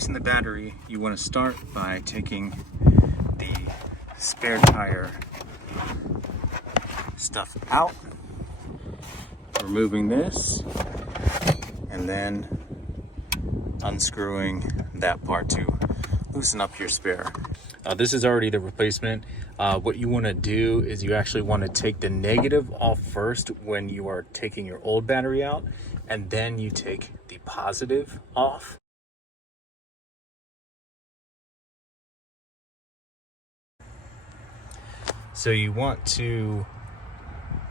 replacing the battery, you want to start by taking the spare tire stuff out, removing this, and then unscrewing that part to loosen up your spare. This is already the replacement. What you want to do is you actually want to take the negative off first when you are taking your old battery out, and then you take the positive off. So you want to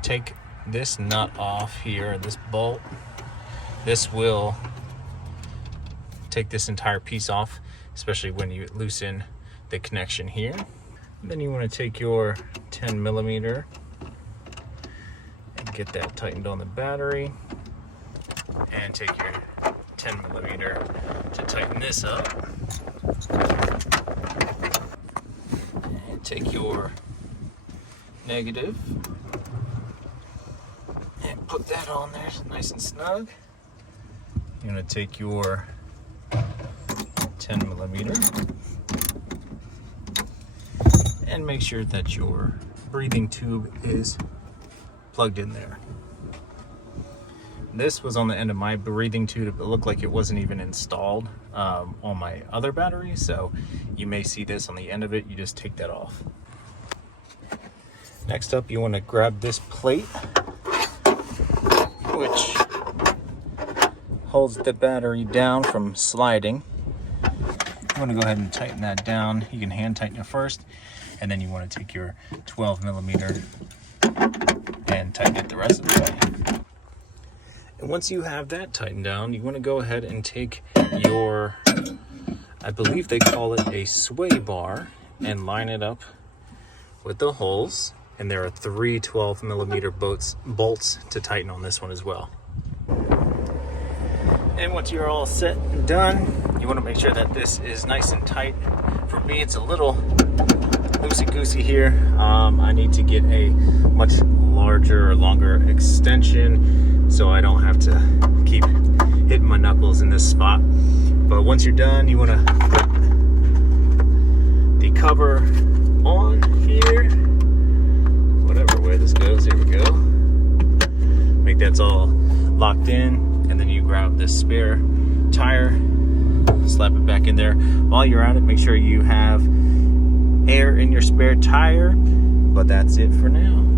take this nut off here, this bolt. This will take this entire piece off, especially when you loosen the connection here. And then you want to take your 10 millimeter and get that tightened on the battery, and take your 10 millimeter to tighten this up. And take your negative and put that on there nice and snug. You're going to take your 10 millimeter and make sure that your breathing tube is plugged in there. This was on the end of my breathing tube. It looked like it wasn't even installed on my other battery, so you may see this on the end of it. You just take that off. Next up, you want to grab this plate, which holds the battery down from sliding. You want to go ahead and tighten that down. You can hand tighten it first, and then you want to take your 12 millimeter and tighten it the rest of the way. And once you have that tightened down, you want to go ahead and take your, I believe they call it a sway bar, and line it up with the holes. And there are 3 12 millimeter bolts to tighten on this one as well. And once you're all set and done, you want to make sure that this is nice and tight. For me, it's a little loosey-goosey here. I need to get a much larger or longer extension so I don't have to keep hitting my knuckles in this spot. But once you're done, you want to put the cover on here. Whatever way this goes, here we go. Make that's all locked in, and then you grab this spare tire, slap it back in there. While you're at it, make sure you have air in your spare tire. But that's it for now.